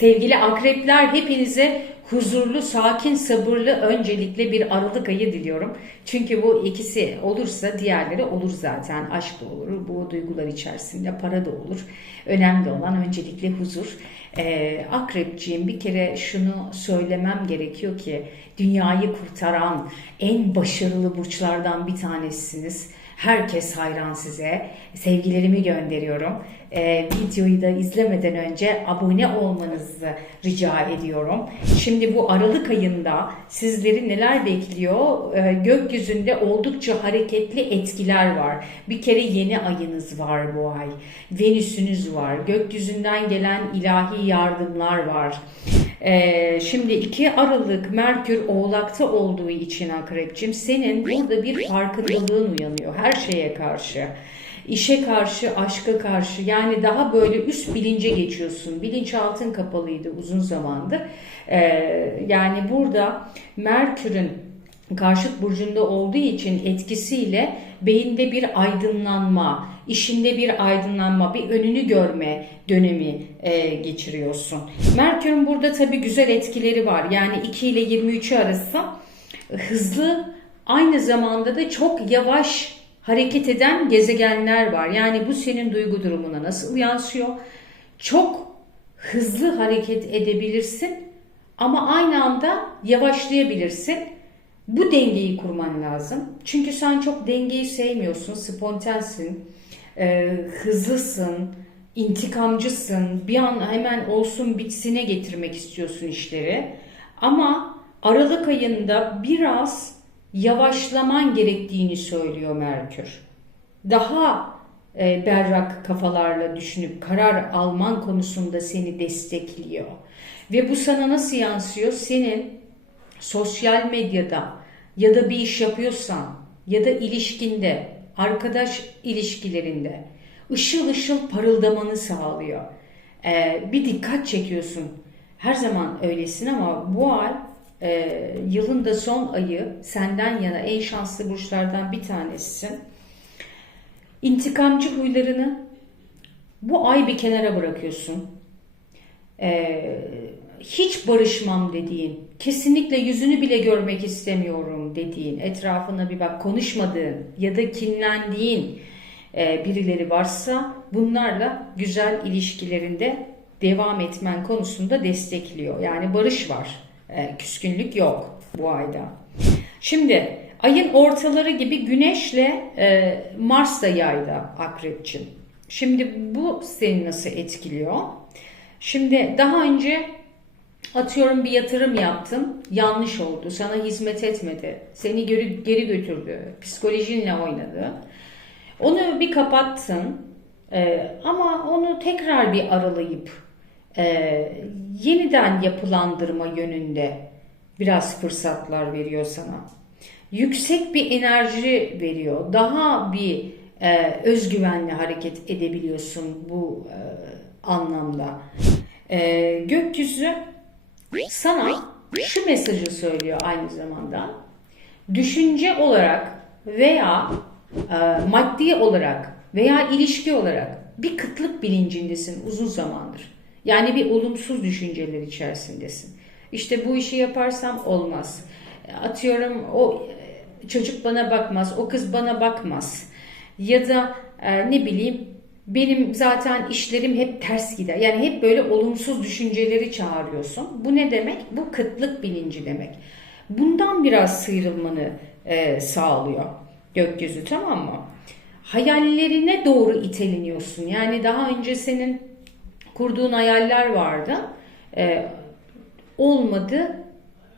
Sevgili akrepler hepinize huzurlu, sakin, sabırlı öncelikle bir Aralık ayı diliyorum. Çünkü bu ikisi olursa diğerleri olur zaten. Aşk da olur, bu duygular içerisinde para da olur. Önemli olan öncelikle huzur. Ee, akrepciğim bir kere şunu söylemem gerekiyor ki dünyayı kurtaran en başarılı burçlardan bir tanesiniz. Herkes hayran size. Sevgilerimi gönderiyorum. Ee, videoyu da izlemeden önce abone olmanızı rica ediyorum. Şimdi bu Aralık ayında sizleri neler bekliyor? Ee, gökyüzünde oldukça hareketli etkiler var. Bir kere yeni ayınız var bu ay. Venüsünüz var. Gökyüzünden gelen ilahi yardımlar var. Ee, şimdi 2 Aralık Merkür Oğlak'ta olduğu için Akrepçim senin burada bir farkındalığın uyanıyor her şeye karşı. İşe karşı, aşka karşı yani daha böyle üst bilince geçiyorsun. Bilinçaltın kapalıydı uzun zamandır. Ee, yani burada Merkür'ün karşıt burcunda olduğu için etkisiyle beyinde bir aydınlanma, işinde bir aydınlanma, bir önünü görme dönemi e, geçiriyorsun. Merkür'ün burada tabii güzel etkileri var. Yani 2 ile 23 arası hızlı aynı zamanda da çok yavaş hareket eden gezegenler var. Yani bu senin duygu durumuna nasıl yansıyor? Çok hızlı hareket edebilirsin ama aynı anda yavaşlayabilirsin. Bu dengeyi kurman lazım. Çünkü sen çok dengeyi sevmiyorsun, spontansin, e, hızlısın, intikamcısın. Bir an hemen olsun bitsine getirmek istiyorsun işleri. Ama Aralık ayında biraz yavaşlaman gerektiğini söylüyor Merkür. Daha e, berrak kafalarla düşünüp karar alman konusunda seni destekliyor. Ve bu sana nasıl yansıyor? Senin sosyal medyada ya da bir iş yapıyorsan ya da ilişkinde, arkadaş ilişkilerinde ışıl ışıl parıldamanı sağlıyor. Ee, bir dikkat çekiyorsun. Her zaman öylesin ama bu ay e, yılın da son ayı senden yana en şanslı burçlardan bir tanesisin. İntikamcı huylarını bu ay bir kenara bırakıyorsun. Ee, hiç barışmam dediğin, kesinlikle yüzünü bile görmek istemiyorum dediğin, etrafına bir bak konuşmadığın ya da kinlendiğin e, birileri varsa bunlarla güzel ilişkilerinde devam etmen konusunda destekliyor. Yani barış var, e, küskünlük yok bu ayda. Şimdi ayın ortaları gibi Güneşle e, Mars da yayda akrepçin. Şimdi bu seni nasıl etkiliyor? Şimdi daha önce atıyorum bir yatırım yaptın, yanlış oldu, sana hizmet etmedi, seni geri, geri götürdü, psikolojinle oynadı. Onu bir kapattın e, ama onu tekrar bir aralayıp e, yeniden yapılandırma yönünde biraz fırsatlar veriyor sana. Yüksek bir enerji veriyor. Daha bir e, özgüvenli hareket edebiliyorsun bu e, anlamda. E, gökyüzü sana şu mesajı söylüyor aynı zamanda. Düşünce olarak veya e, maddi olarak veya ilişki olarak bir kıtlık bilincindesin uzun zamandır. Yani bir olumsuz düşünceler içerisindesin. İşte bu işi yaparsam olmaz. Atıyorum o e, çocuk bana bakmaz, o kız bana bakmaz. Ya da e, ne bileyim benim zaten işlerim hep ters gider. Yani hep böyle olumsuz düşünceleri çağırıyorsun. Bu ne demek? Bu kıtlık bilinci demek. Bundan biraz sıyrılmanı e, sağlıyor gökyüzü tamam mı? Hayallerine doğru iteleniyorsun. Yani daha önce senin kurduğun hayaller vardı. E, olmadı,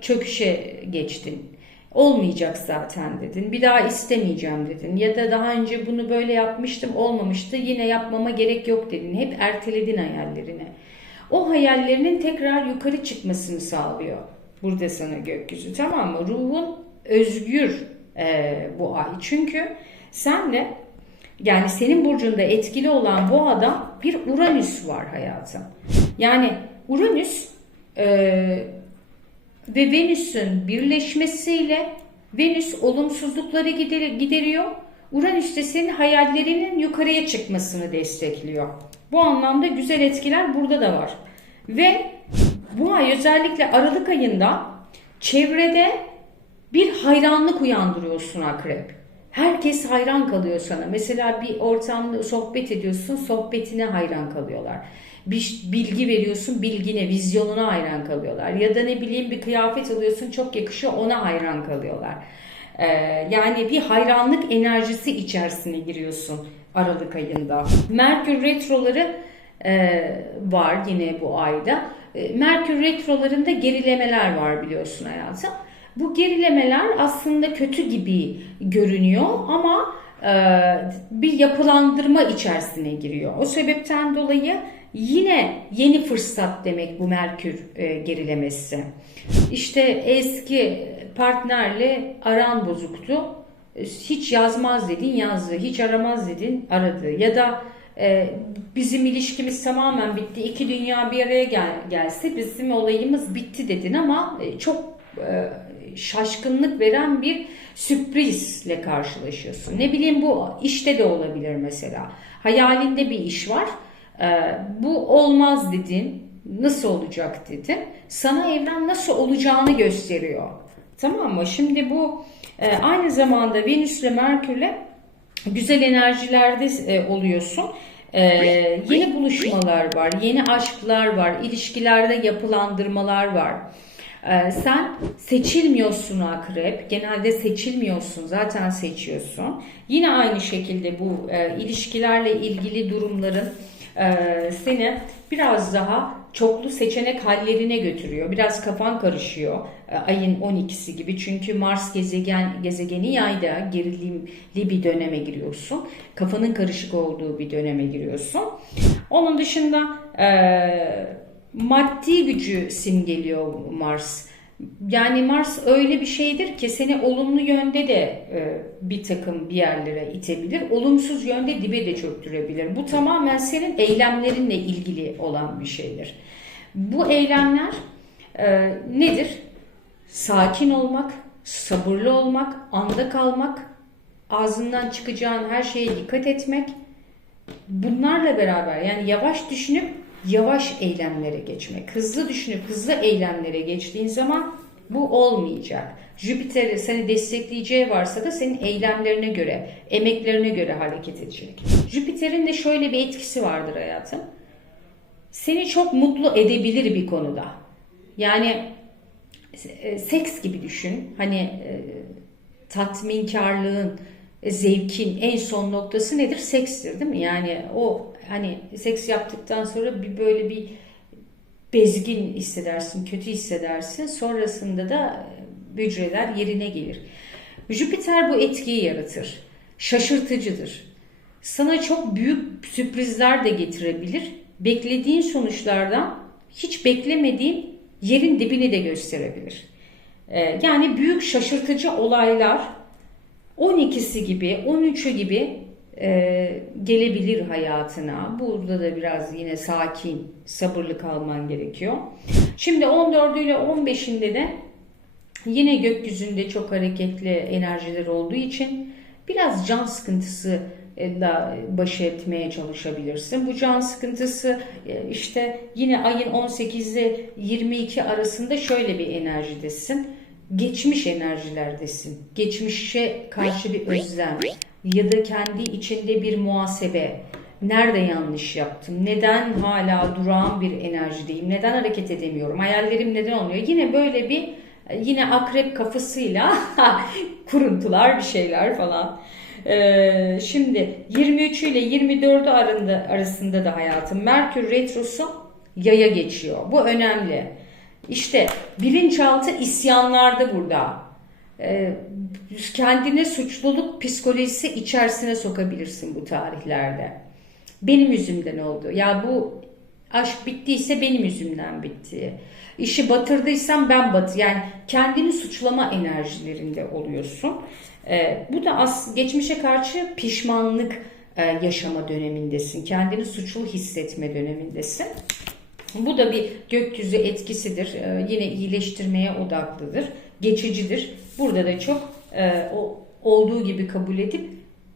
çöküşe geçtin. Olmayacak zaten dedin. Bir daha istemeyeceğim dedin. Ya da daha önce bunu böyle yapmıştım olmamıştı. Yine yapmama gerek yok dedin. Hep erteledin hayallerini. O hayallerinin tekrar yukarı çıkmasını sağlıyor. Burada sana gökyüzü tamam mı? Ruhun özgür e, bu ay. Çünkü senle yani senin burcunda etkili olan bu adam bir Uranüs var hayatım. Yani Uranüs e, ve Venüs'ün birleşmesiyle Venüs olumsuzlukları gider, gideriyor. Uranüs de senin hayallerinin yukarıya çıkmasını destekliyor. Bu anlamda güzel etkiler burada da var. Ve bu ay özellikle Aralık ayında çevrede bir hayranlık uyandırıyorsun akrep. Herkes hayran kalıyor sana. Mesela bir ortamda sohbet ediyorsun, sohbetine hayran kalıyorlar. Bir bilgi veriyorsun, bilgine, vizyonuna hayran kalıyorlar. Ya da ne bileyim bir kıyafet alıyorsun, çok yakışıyor, ona hayran kalıyorlar. Ee, yani bir hayranlık enerjisi içerisine giriyorsun Aralık ayında. Merkür retroları e, var yine bu ayda. E, Merkür retrolarında gerilemeler var biliyorsun hayatım. Bu gerilemeler aslında kötü gibi görünüyor ama e, bir yapılandırma içerisine giriyor. O sebepten dolayı yine yeni fırsat demek bu Merkür e, gerilemesi. İşte eski partnerle aran bozuktu. E, Hiç yazmaz dedin yazdı, hiç aramaz dedin aradı. Ya da e, bizim ilişkimiz tamamen bitti, iki dünya bir araya gel, gelse bizim olayımız bitti dedin ama çok e, şaşkınlık veren bir sürprizle karşılaşıyorsun. Ne bileyim bu işte de olabilir mesela. Hayalinde bir iş var. E, bu olmaz dedin. Nasıl olacak dedin. Sana evren nasıl olacağını gösteriyor. Tamam mı? Şimdi bu e, aynı zamanda Venüs ile Merkür'le güzel enerjilerde e, oluyorsun. E, yeni buluşmalar var, yeni aşklar var, ilişkilerde yapılandırmalar var. E, sen seçilmiyorsun akrep, genelde seçilmiyorsun, zaten seçiyorsun. Yine aynı şekilde bu e, ilişkilerle ilgili durumların e, seni biraz daha çoklu seçenek hallerine götürüyor. Biraz kafan karışıyor e, ayın 12'si gibi. Çünkü Mars gezegen gezegeni yayda gerilimli bir döneme giriyorsun. Kafanın karışık olduğu bir döneme giriyorsun. Onun dışında e, maddi gücü simgeliyor Mars. Yani Mars öyle bir şeydir ki seni olumlu yönde de e, bir takım bir yerlere itebilir. Olumsuz yönde dibe de çöktürebilir. Bu tamamen senin eylemlerinle ilgili olan bir şeydir. Bu eylemler e, nedir? Sakin olmak, sabırlı olmak, anda kalmak, ağzından çıkacağın her şeye dikkat etmek. Bunlarla beraber yani yavaş düşünüp yavaş eylemlere geçmek. Hızlı düşünüp hızlı eylemlere geçtiğin zaman bu olmayacak. Jüpiter seni destekleyeceği varsa da senin eylemlerine göre, emeklerine göre hareket edecek. Jüpiter'in de şöyle bir etkisi vardır hayatım. Seni çok mutlu edebilir bir konuda. Yani e, seks gibi düşün. Hani e, tatminkarlığın, e, zevkin en son noktası nedir? Sekstir değil mi? Yani o hani seks yaptıktan sonra bir böyle bir bezgin hissedersin, kötü hissedersin. Sonrasında da hücreler yerine gelir. Jüpiter bu etkiyi yaratır. Şaşırtıcıdır. Sana çok büyük sürprizler de getirebilir. Beklediğin sonuçlardan hiç beklemediğin yerin dibini de gösterebilir. Ee, yani büyük şaşırtıcı olaylar 12'si gibi, 13'ü gibi e, gelebilir hayatına. Burada da biraz yine sakin, sabırlı kalman gerekiyor. Şimdi 14 ile 15'inde de yine gökyüzünde çok hareketli enerjiler olduğu için biraz can sıkıntısı da baş etmeye çalışabilirsin. Bu can sıkıntısı e, işte yine ayın 18 ile 22 arasında şöyle bir enerjidesin. Geçmiş enerjilerdesin. Geçmişe karşı bir özlem ya da kendi içinde bir muhasebe. Nerede yanlış yaptım? Neden hala durağan bir enerjideyim? Neden hareket edemiyorum? Hayallerim neden olmuyor? Yine böyle bir yine akrep kafasıyla kuruntular bir şeyler falan. Ee, şimdi 23 ile 24 arında, arasında da hayatım Merkür Retrosu yaya geçiyor. Bu önemli. İşte bilinçaltı isyanlarda burada. Ee, kendine suçluluk psikolojisi içerisine sokabilirsin bu tarihlerde. Benim yüzümden oldu. Ya bu aşk bittiyse benim yüzümden bitti. İşi batırdıysam ben batı. Yani kendini suçlama enerjilerinde oluyorsun. E, bu da as geçmişe karşı pişmanlık e, yaşama dönemindesin. Kendini suçlu hissetme dönemindesin. Bu da bir gökyüzü etkisidir. E, yine iyileştirmeye odaklıdır. Geçicidir. Burada da çok e, o, olduğu gibi kabul edip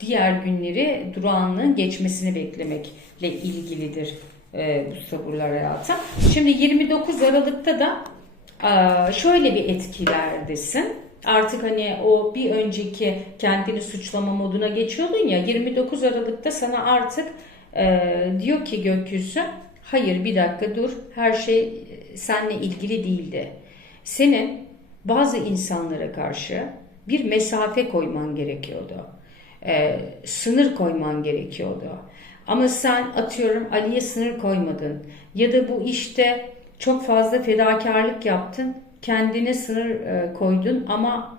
diğer günleri durağanlığın geçmesini beklemekle ilgilidir e, bu sabırlar hayatım. Şimdi 29 Aralık'ta da e, şöyle bir etkilerdesin. Artık hani o bir önceki kendini suçlama moduna geçiyordun ya 29 Aralık'ta sana artık e, diyor ki gökyüzü hayır bir dakika dur her şey seninle ilgili değildi. Senin bazı insanlara karşı bir mesafe koyman gerekiyordu. Ee, sınır koyman gerekiyordu. Ama sen atıyorum Ali'ye sınır koymadın ya da bu işte çok fazla fedakarlık yaptın. Kendine sınır e, koydun ama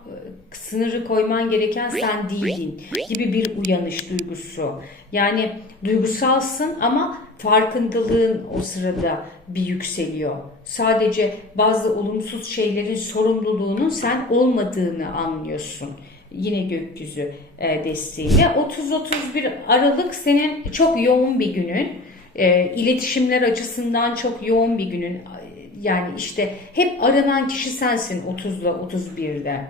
e, sınırı koyman gereken sen değildin gibi bir uyanış duygusu. Yani duygusalsın ama farkındalığın o sırada bir yükseliyor. Sadece bazı olumsuz şeylerin sorumluluğunun sen olmadığını anlıyorsun. Yine gökyüzü e, desteğiyle. 30-31 Aralık senin çok yoğun bir günün. E, iletişimler açısından çok yoğun bir günün. Yani işte hep aranan kişi sensin 30'da 31'de.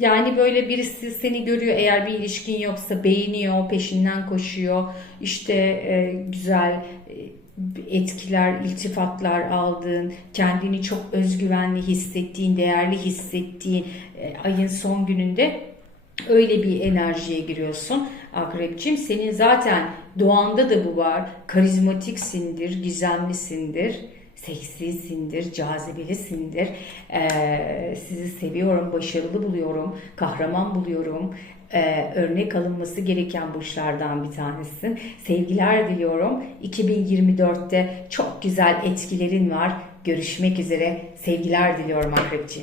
Yani böyle birisi seni görüyor eğer bir ilişkin yoksa beğeniyor, peşinden koşuyor. İşte e, güzel e, etkiler, iltifatlar aldığın, kendini çok özgüvenli hissettiğin, değerli hissettiğin e, ayın son gününde öyle bir enerjiye giriyorsun. Akrepçim senin zaten doğanda da bu var. Karizmatiksindir, gizemlisindir seksisindir, cazibelisindir. Ee, sizi seviyorum, başarılı buluyorum, kahraman buluyorum. Ee, örnek alınması gereken burçlardan bir tanesin. Sevgiler diliyorum. 2024'te çok güzel etkilerin var. Görüşmek üzere. Sevgiler diliyorum Akrepçi.